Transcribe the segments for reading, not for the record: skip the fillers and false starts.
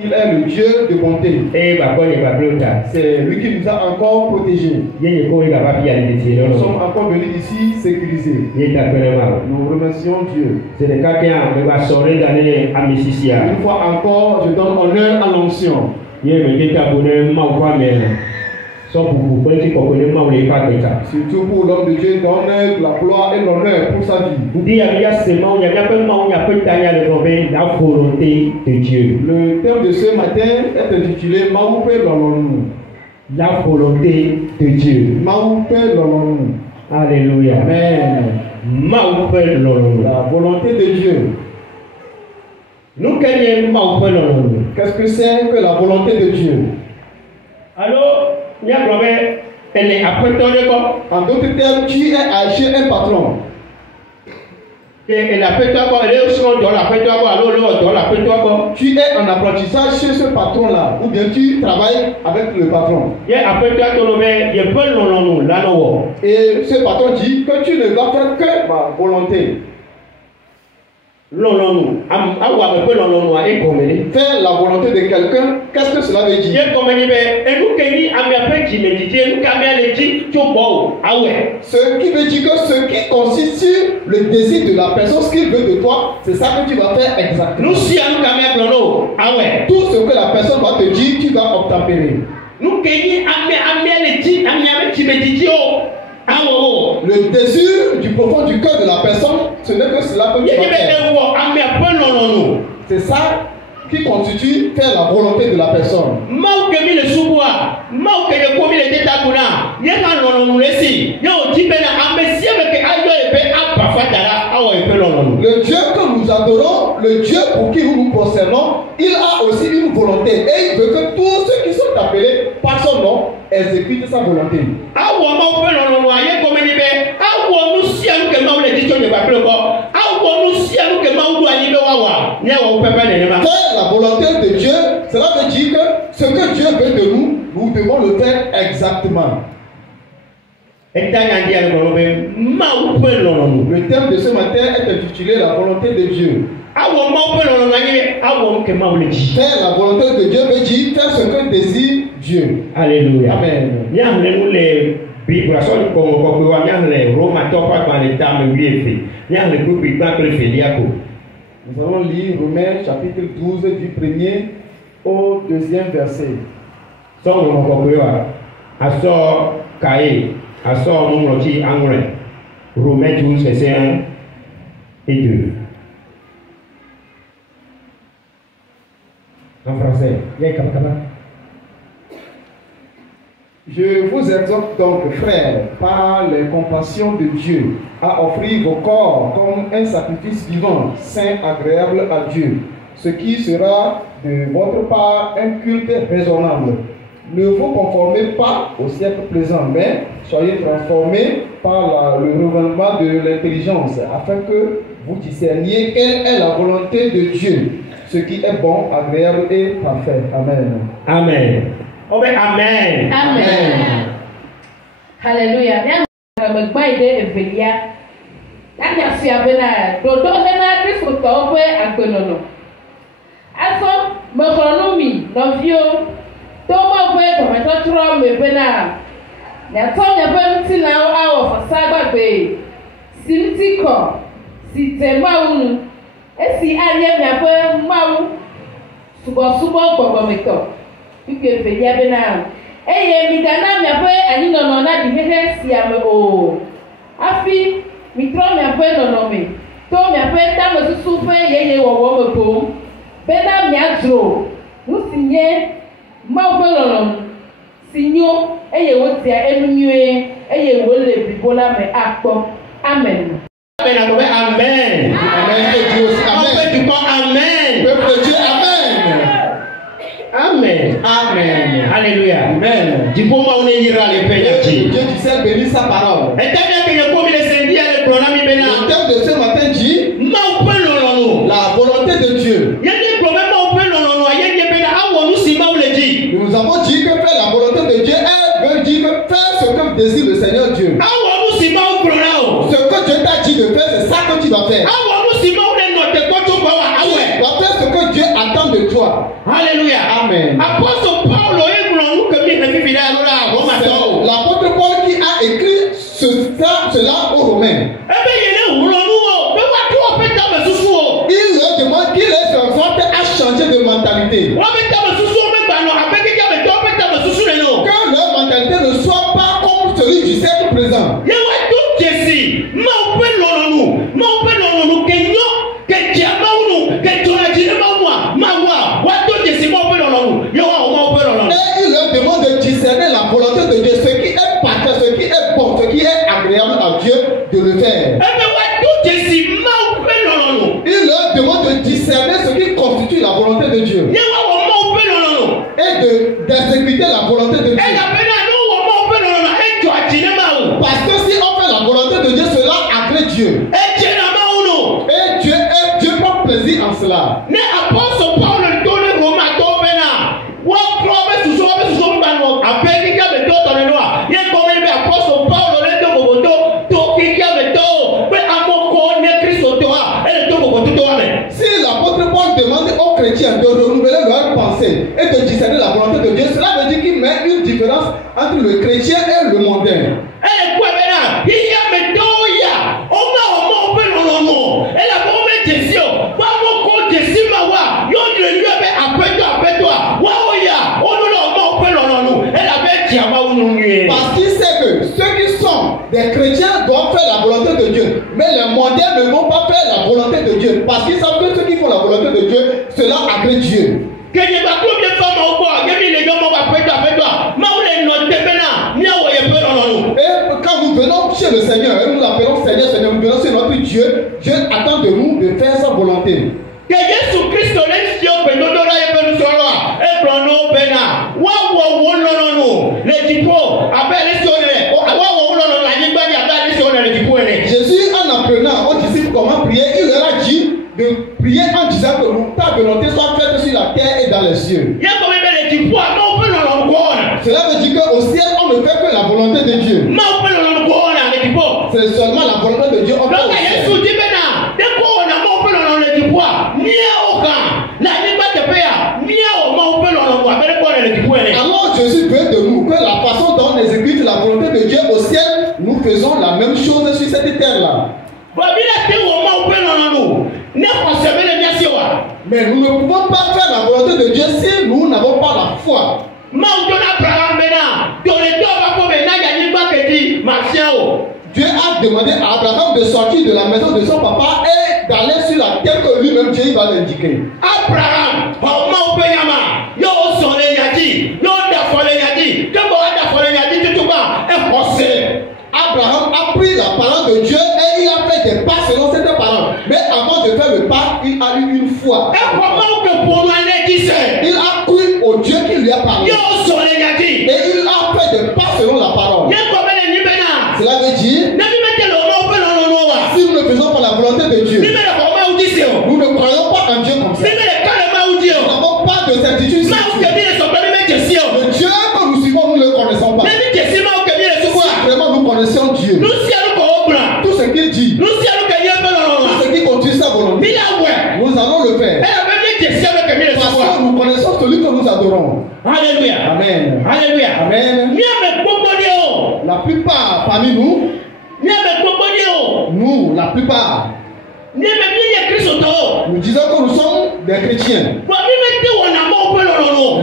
Il est le Dieu de bonté. C'est lui qui nous a encore protégés. Nous sommes encore venus ici sécurisés. Nous remercions Dieu. Une fois encore, je donne honneur à l'ancien. Surtout pour l'homme de Dieu, donne la gloire et l'honneur pour sa vie. Le thème de ce matin est intitulé Maoupé Lolonou. La volonté de Dieu. Maoupé Lolonou. Alléluia. Amen. Maoupé Lolonou. La volonté de Dieu. Nous gagnons Maoupé Lolonou. Qu'est-ce que c'est que la volonté de Dieu? Alors, elle est après toi de quoi? En d'autres termes, tu es chez un patron. Elle a fait toi quoi? Elle est aussi dans la fait toi quoi? Alors, dans la fait toi quoi? Tu es en apprentissage chez ce patron-là, ou bien tu travailles avec le patron. Et après toi, et ce patron dit que tu ne vas faire que ma volonté. Faire la volonté de quelqu'un, qu'est-ce que cela veut dire? Ce qui veut dire que ce qui consiste sur le désir de la personne, ce qu'il veut de toi, c'est ça que tu vas faire exactement. Tout ce que la personne va te dire, tu vas obtempérer. Le désir du profond du cœur de la personne, ce n'est que cela que tu vas faire. C'est ça qui constitue faire la volonté de la personne. Le Dieu que nous adorons, le Dieu pour qui nous nous concernons, il a aussi une volonté et il veut que tous ceux qui sont appelés par son nom exécutent sa volonté. Faire la volonté de Dieu, cela veut dire que ce que Dieu veut de nous, nous devons le faire exactement. Le thème de ce matin est intitulé La volonté de Dieu. Faire la volonté de Dieu veut dire faire ce que désire Dieu. Alléluia. Amen. Nous allons lire Romains chapitre 12 du 1er au 2e verset. Romains 12, verset 1 et 2. En français. Je vous exhorte donc, frères, par les compassions de Dieu, à offrir vos corps comme un sacrifice vivant, saint, agréable à Dieu, ce qui sera de votre part un culte raisonnable. Ne vous conformez pas au siècle présent, mais soyez transformés par le renouvellement de l'intelligence, afin que vous discerniez quelle est la volonté de Dieu, ce qui est bon, agréable et parfait. Amen. Amen. Oh, ben, amen. Amen. Hallelujah. Amen. Amen. Amen. Amen. Alléluia. Amen. Dieu disait bénir sa parole. Le thème de ce matin dit la volonté de Dieu. Nous avons dit que faire la volonté de Dieu veut dire que faire ce que désire le Seigneur Dieu. Ce que Dieu t'a dit de faire, c'est ça que tu vas faire. Tu vas faire ce que Dieu attend de toi. Alléluia. Alléluia. Amen. Apôtre Paul, il nous que bien la Bible là, Romain. C'est l'apôtre Paul qui a écrit cela aux Romains. Il leur demande qu'il les exhorte à changer de mentalité. Que leur mentalité ne soit pas comme celui du siècle présent. Et il leur demande de discerner la volonté de Dieu, ce qui est parfait, ce qui est bon, ce qui est agréable à Dieu, de le faire. Il leur demande de discerner ce qui constitue la volonté de Dieu et d'exécuter la volonté de Dieu. Parce que si on fait la volonté de Dieu, cela agrée Dieu. Et Dieu prend plaisir en cela. Si l'apôtre Paul demande aux chrétiens de renouveler leur pensée et de discerner la volonté de Dieu, cela veut dire qu'il met une différence entre le chrétien et le mondain. Parce qu'il sait que ceux qui sont des chrétiens doivent faire la volonté de Dieu. Mais les mondains ne vont pas faire la volonté de Dieu. Parce qu'ils savent que ceux qui font la volonté de Dieu, cela agrée Dieu. Et quand nous venons chez le Seigneur, et nous l'appelons Seigneur, Seigneur, nous venons chez notre Dieu, Dieu attend de nous de faire sa volonté. Que Jésus Christ laisse Dieu que nous donnons et que nous soyons et prenons pena. Jésus, en apprenant aux disciples comment prier, il leur a dit de prier en disant que ta volonté soit faite sur la terre et dans les cieux. Cela veut dire qu'au ciel, on ne fait que la volonté de Dieu. C'est seulement la volonté de Dieu. On fait au ciel. Alors Jésus veut de nous que la façon dont on exécute la volonté de Dieu au ciel, nous faisons la même chose sur cette terre-là. Mais nous ne pouvons pas faire la volonté de Dieu si nous n'avons pas la foi. Dieu a demandé à Abraham de sortir de la maison de son papa et d'aller sur la terre que lui-même Dieu va l'indiquer. Abraham, Abraham a pris la parole de Dieu et il a fait des pas selon cette parole. Mais avant de faire le pas, il a eu une foi. Il a cru au Dieu qui lui a parlé. Et il a fait des pas selon la parole. Cela veut dire, si nous ne faisons pas la volonté de Dieu, nous ne croyons pas en Dieu comme ça. Nous n'avons pas de certitude. Le Dieu que nous suivons, nous ne le connaissons pas. Si vraiment nous connaissons Dieu, tout ce qu'il dit, tout ce qui conduit sa volonté, nous allons le faire. Parce que nous connaissons celui que nous adorons. Alléluia. Amen. Alléluia. Amen. La plupart parmi nous, la plupart, nous disons que nous sommes des chrétiens.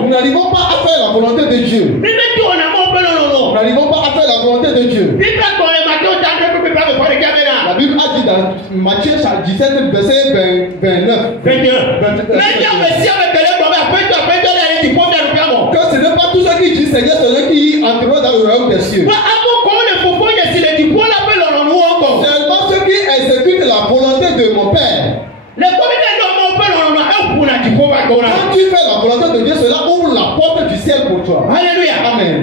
Nous n'arrivons pas à faire la volonté de Dieu. Nous n'arrivons pas à faire la volonté de Dieu. La Bible a dit dans Matthieu 17, verset 29. Que ce n'est pas tout ce qui dit Seigneur, c'est celui qui entrera dans le royaume des cieux. Seulement ceux qui exécutent la volonté de mon Père. Quand tu fais la volonté de Dieu, cela ouvre la porte du ciel pour toi. Alléluia. Amen.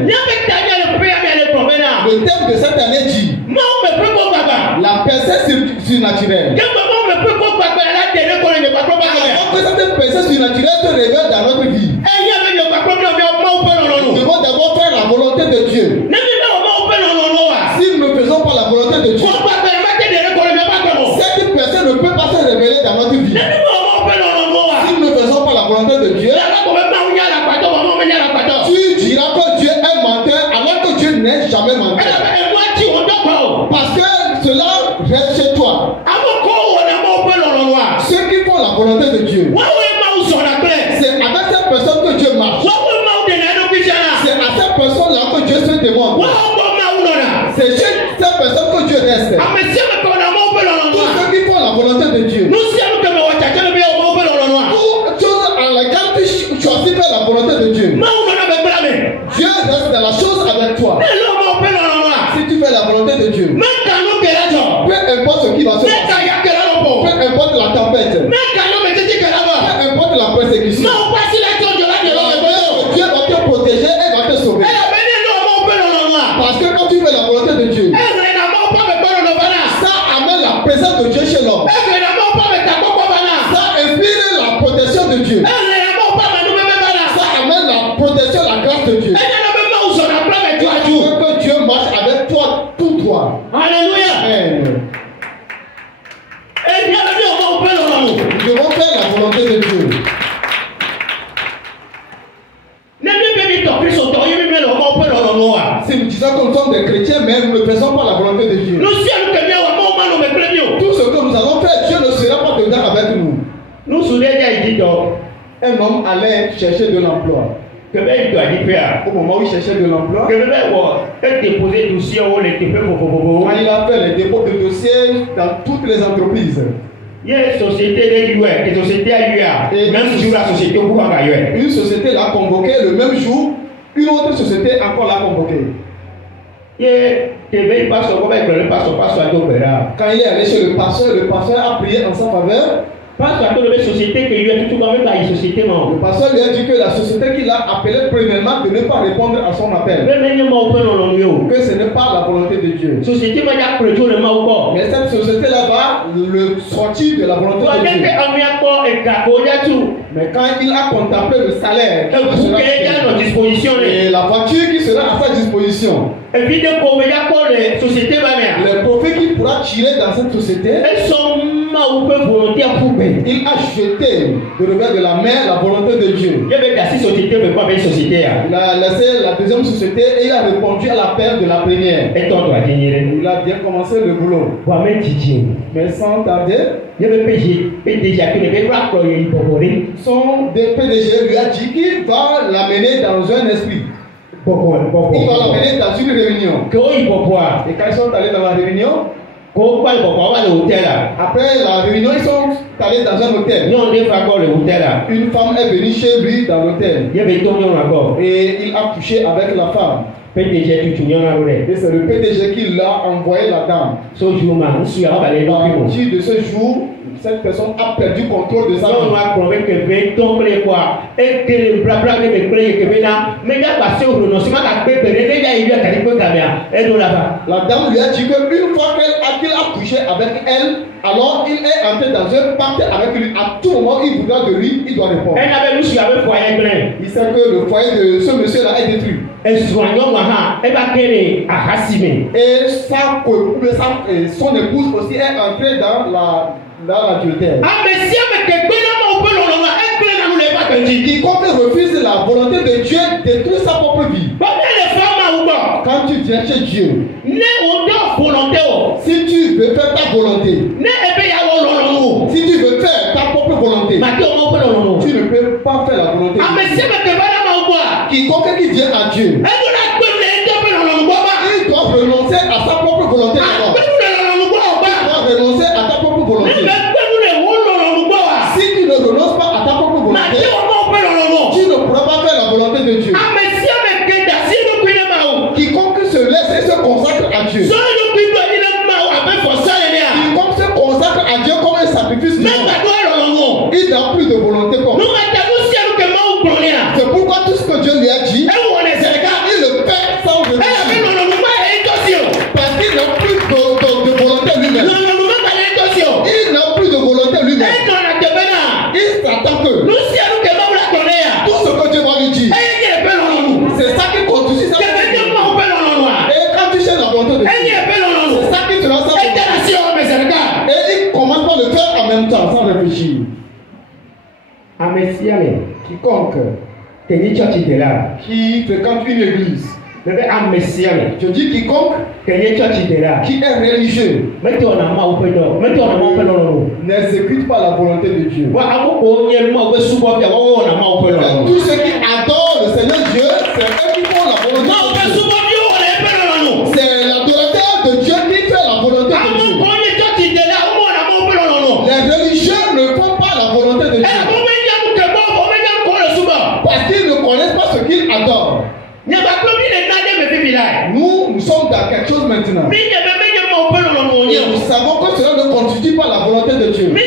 Le thème de cette année dit la percée surnaturelle. Alors que cette percée surnaturelle se révèle dans notre vie, nous devons d'abord faire la volonté de Dieu. Si nous ne faisons pas la volonté de Dieu, cette personne ne peut pas se révéler dans notre vie. Si nous ne faisons pas la volonté de Dieu, demande. C'est chez cette personne que Dieu reste. Tous ceux qui font la volonté de Dieu. Toute chose à laquelle tu choisis faire la volonté de Dieu. Dieu reste dans la chose avec toi. Si tu fais la volonté de Dieu, peu importe ce qui va se passer, peu importe la tempête, peu importe la persécution, Dieu va te protéger et va te sauver. Parce que quand tu fais la volonté de Dieu, ça amène la présence de Dieu chez l'homme. Ça inspire la protection de Dieu. Ça amène la protection, la grâce de Dieu. Que Dieu marche avec toi, tout toi. Alléluia. Amen. Nous devons faire la volonté de Dieu. Si nous disons que nous sommes des chrétiens, mais nous ne faisons pas la volonté de Dieu, tout ce que nous allons faire, Dieu ne sera pas dedans avec nous. Un homme allait chercher de l'emploi. Au moment où il cherchait de l'emploi, quand il a fait les dépôts de dossiers dans toutes les entreprises, une société l'a convoqué le même jour, une autre société encore l'a convoqué. Quand il est allé chez le pasteur a prié en sa faveur. Le pasteur lui a dit que la société qu'il a appelée premièrement de ne pas répondre à son appel, que ce n'est pas la volonté de Dieu. Mais cette société-là va le sortir de la volonté de Dieu. Mais quand il a contemplé le salaire et la voiture qui sera à sa disposition, les profits qu'il pourra tirer dans cette société, il a jeté de revers de la mer la volonté de Dieu. Il a laissé la deuxième société et il a répondu à l'appel de la première. Il a bien commencé le boulot. Mais sans tarder, son PDG lui a dit qu'il va l'amener dans un esprit. Il va l'amener dans une réunion. Et quand ils sont allés dans la réunion, après la réunion, ils sont allés dans un hôtel. Une femme est venue chez lui dans l'hôtel. Et il a couché avec la femme. Et c'est le PDG qui l'a envoyé la dame. À partir de ce jour, cette personne a perdu contrôle de sa vie. La dame lui a dit qu'une fois qu'il a couché avec elle, alors il est entré dans un pacte avec lui. À tout moment, il voudra de lui, il doit répondre. Il sait que le foyer de ce monsieur-là est détruit. Et son épouse aussi est entrée dans l'adultère. Quiconque refuse la volonté de Dieu détruit sa propre vie. Quand tu viens chez Dieu, si tu veux faire ta volonté, si tu veux faire ta propre volonté, tu ne peux pas faire la volonté de Dieu. Quiconque qui vient à Dieu, il doit renoncer à sa propre volonté. Il doit renoncer à ta propre volonté. Si tu ne renonces pas à ta propre volonté, tu ne pourras pas faire la volonté de Dieu. Quiconque se laisse et se consacre à Dieu, quiconque se consacre à Dieu comme un sacrifice vivant, il n'a plus de volonté comme lui. C'est pourquoi tout ce que Dieu lui a dit, il le fait sans réfléchir. Parce qu'il n'a plus de volonté lui-même. Il n'a plus de volonté lui-même. Il s'attend que tout ce que Dieu va lui dire, c'est ça qui conduit sa volonté. Et quand tu cherches la volonté de Dieu, c'est ça qui te rend sa volonté. Et il commence par le faire en même temps, sans réfléchir. Quiconque qui fréquente une église, je dis quiconque qui est religieux n'exécute pas la volonté de Dieu. Tous ceux qui adorent le Seigneur Dieu, c'est eux qui font la volonté de Dieu. Parce qu'ils ne connaissent pas ce qu'ils adorent. Nous sommes dans quelque chose maintenant. Et nous savons que cela ne constitue pas la volonté de Dieu. Nous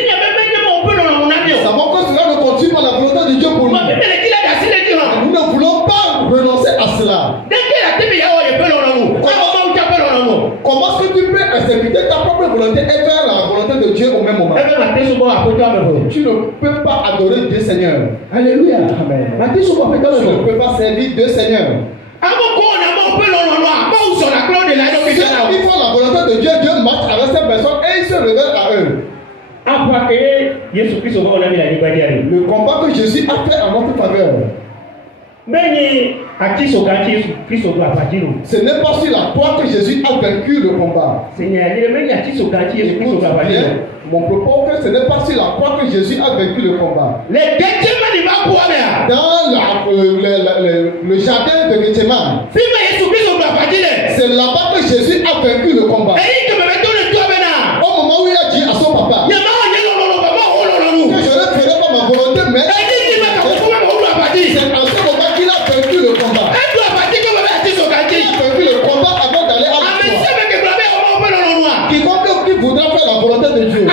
savons que cela ne constitue pas la volonté de Dieu pour nous. Nous ne voulons pas renoncer à cela. Comment est-ce que tu peux exécuter ta propre volonté et faire la volonté de Dieu au même moment? Tu ne peux pas adorer deux seigneurs. Alléluia. Amen. Tu ne peux pas servir deux seigneurs. Ils font la volonté de Dieu, Dieu marche avec ces personnes et il se révèle à eux. Le combat que Jésus a fait en notre faveur, ce n'est pas sur la croix que Jésus a vaincu le combat. Mon propos, que ce n'est pas sur la croix que Jésus a vaincu le combat. Dans le jardin de Gethsemane, c'est là-bas que Jésus a vaincu le combat. Au moment où il a dit à son papa que je ne ferai pas ma volonté, mais c'est en ce moment qu'il a vaincu le combat. Il a vaincu le combat avant d'aller à la croix. Quiconque qui voudra faire la volonté de Dieu,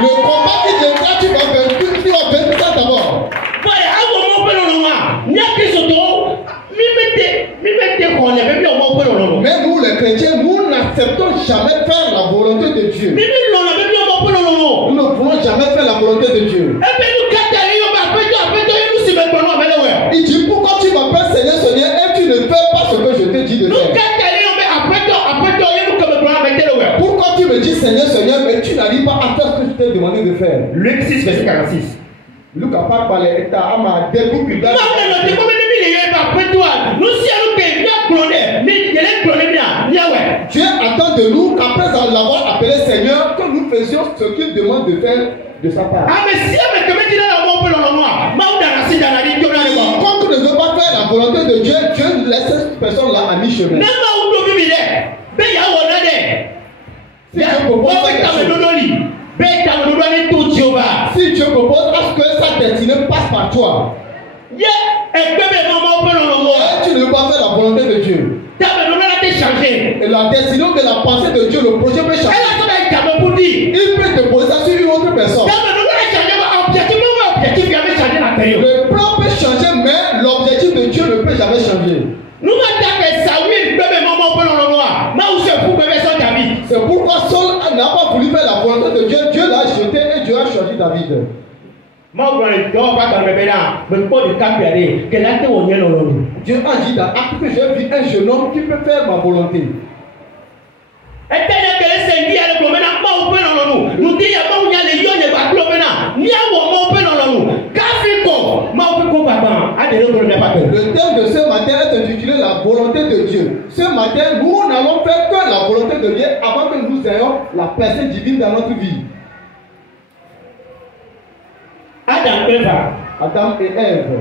le combat qui viendra, tu vas vaincre ça d'abord. Mais nous les chrétiens, nous n'acceptons jamais faire la volonté de Dieu. Nous ne voulons jamais faire la volonté de Dieu. Il dit pourquoi tu m'appelles Seigneur, Seigneur et tu ne fais pas ce que je te dis de faire. Pourquoi tu me dis Seigneur, Seigneur mais tu n'arrives pas à faire ce que je t'ai demandé de faire. Luc 6 verset 46. Luc a pas parlé et à ma début. Dieu attend de nous qu'après l'avoir appelé Seigneur, que nous faisions ce qu'il demande de faire de sa part. Quand tu ne veux pas faire la volonté de Dieu, Dieu laisse cette personne-là à mi-chemin. Si Dieu propose à ce que sa destinée passe par toi, et tu ne veux pas faire la volonté de Dieu, et la destinée de la pensée de Dieu, le projet peut changer. Il peut te poser sur une autre personne. Le plan peut changer, mais l'objectif de Dieu ne peut jamais changer. C'est pourquoi Saul n'a pas voulu faire la volonté de Dieu. Dieu l'a jeté et Dieu a choisi David. Dieu a dit dans Acte que j'ai vu un jeune homme qui peut faire ma volonté. Le thème de ce matin est intitulé la volonté de Dieu. Ce matin, nous n'allons faire que la volonté de Dieu avant que nous ayons la personne divine dans notre vie. Adam et Ève.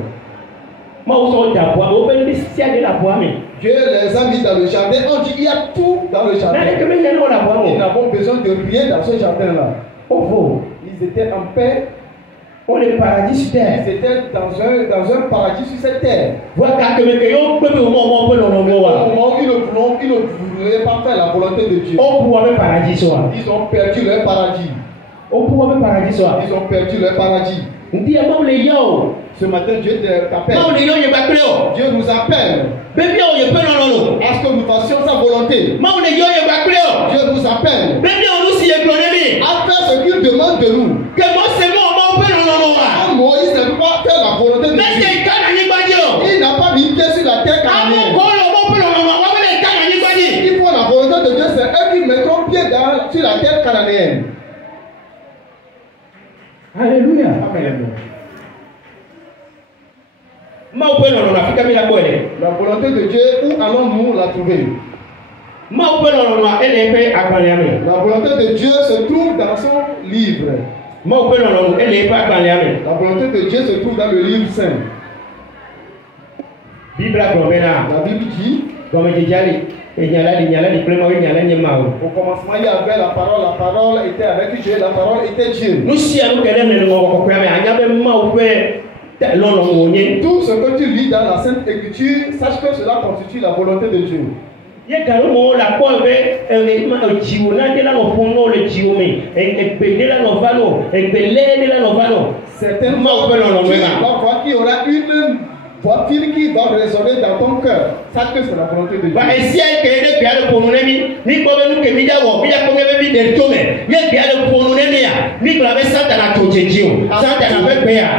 Dieu les a mis dans le jardin. On dit il y a tout dans le jardin. Ils n'avaient besoin de rien dans ce jardin-là. Ils étaient en paix. Ils étaient dans un paradis sur cette terre. Au moment où ils ne voulaient pas faire la volonté de Dieu, ils ont perdu leur paradis. Ils ont perdu leur paradis. Ce matin, Dieu t'appelle. Dieu nous appelle. À ce que nous fassions sa volonté. Dieu nous appelle. À faire ce qu'il demande de nous. Moïse ne peut pas faire la volonté de Dieu. Il n'a pas mis pied sur la terre cananéenne. Il faut la volonté de Dieu, c'est eux qui mettront pied sur la terre cananéenne. Alléluia. Amen. La volonté de Dieu, où allons-nous la trouver? La volonté de Dieu se trouve dans son livre. La volonté de Dieu se trouve dans le livre saint. La Bible dit, au commencement il y avait la parole était avec Dieu, la parole était Dieu. Tout ce que tu lis dans la Sainte Écriture, sache que cela constitue la volonté de Dieu. Certainement, tu vas voir qu'il y aura une voiture qui va résonner dans ton cœur. Sache que c'est la volonté de Dieu.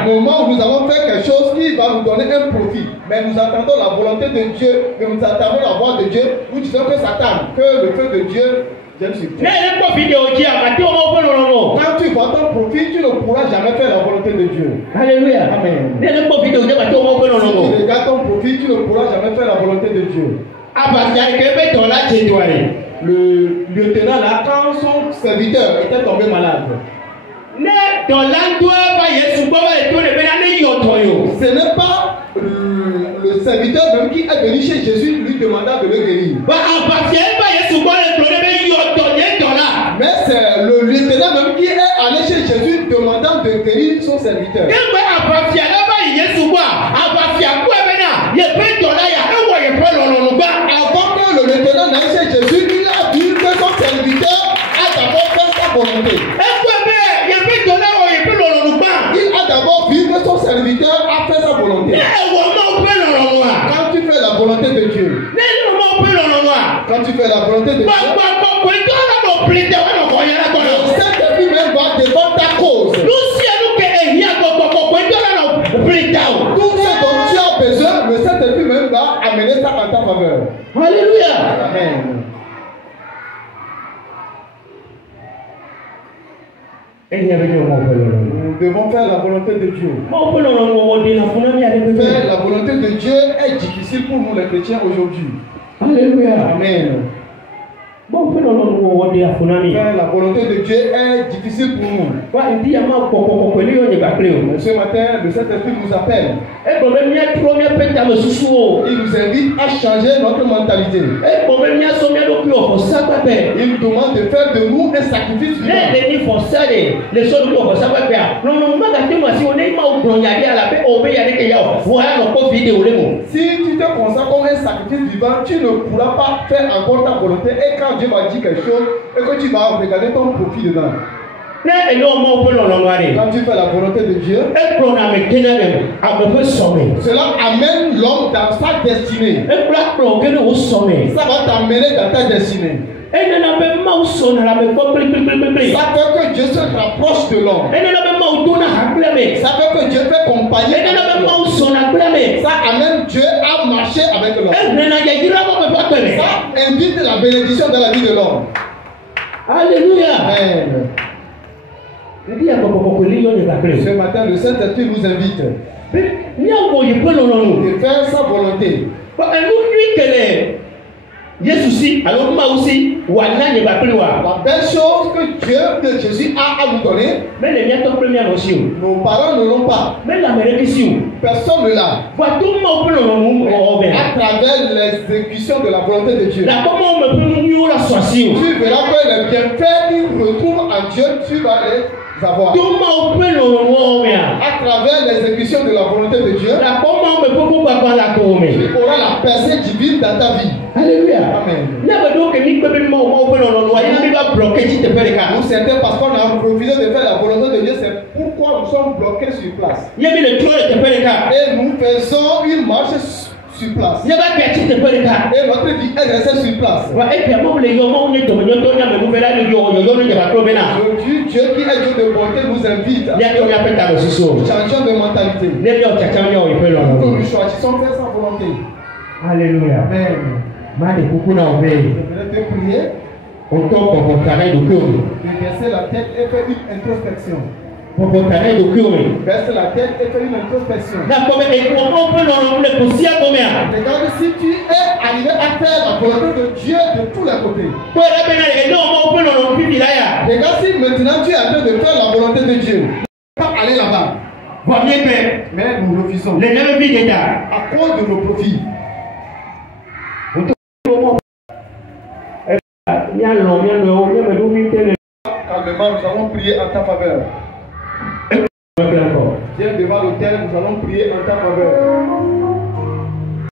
Au moment où nous avons fait quelque chose qui va nous donner un profit, mais nous attendons la volonté de Dieu, mais nous attendons la voix de Dieu, nous disons que Satan, que le feu de Dieu vienne sur toi. Quand tu vois ton profit, tu ne pourras jamais faire la volonté de Dieu. Alléluia. Amen. Si tu regardes ton profit, tu ne pourras jamais faire la volonté de Dieu. Le lieutenant là, quand son serviteur était tombé malade, ce n'est pas le serviteur même qui est venu chez Jésus lui demandant de le guérir. Mais c'est le lieutenant même qui est allé chez Jésus demandant de guérir son serviteur. Avant que le lieutenant n'aille chez Jésus, il a vu que son serviteur a d'abord fait sa volonté. Il a d'abord vu que son serviteur a fait sa volonté. Quand tu fais la volonté de Dieu, quand tu fais la volonté de Dieu, le Saint-Esprit même va défendre ta cause. Tout ce dont tu as besoin, le Saint-Esprit même va amener ça en ta faveur. Alléluia. Amen. Nous devons faire la volonté de Dieu. Faire la volonté de Dieu est difficile pour nous les chrétiens aujourd'hui. Alléluia. Amen. Faire la volonté de Dieu est difficile pour nous. Ce matin, le Saint-Esprit nous appelle. Il nous invite à changer notre mentalité. Il nous demande de faire de nous un sacrifice vivant. Si tu te consacres comme un sacrifice vivant, tu ne pourras pas faire encore ta volonté. Et quand Dieu va dire quelque chose, et que tu vas regarder ton profit dedans. Quand tu fais la volonté de Dieu, cela amène l'homme dans sa destinée. Ça va t'amener dans ta destinée. Ça fait que Dieu se rapproche de l'homme. Ça fait que Dieu fait compagnie avec l'homme. Ça amène Dieu à marcher avec l'homme. Ça invite la bénédiction dans la vie de l'homme. Alléluia. Amen. Ce matin, le Saint-Esprit nous invite de faire sa volonté. La belle chose que Dieu, que Jésus a à nous donner, nos parents ne l'ont pas. Personne ne l'a. À travers l'exécution de la volonté de Dieu. Tu verras que les bienfaits qu'ils retrouvent en Dieu, tu vas les avoir. À travers l'exécution de la volonté de Dieu, tu auras la percée divine dans ta vie. Alléluia. Amen. Nous certains, parce qu'on a refusé de faire la volonté de Dieu, c'est pourquoi nous sommes bloqués sur place. Et nous faisons une marche sur place. Et notre vie est restée sur place. Aujourd'hui, Dieu qui est Dieu de bonté nous invite à changer de mentalité. Nous choisissons faire sa volonté. Alléluia. Amen. Je voulais te prier de baisser la tête et faire une introspection. Baisse la tête et fais une introspection. Regarde si tu es arrivé à faire la volonté de Dieu de tous les côtés. Regarde si maintenant tu es en train de faire la volonté de Dieu. Pas aller là-bas. Mais nous refusons. À cause de nos profits. Calmement, nous allons prier en ta faveur. Un peu encore. Viens devant l'autel, nous allons prier en ta faveur.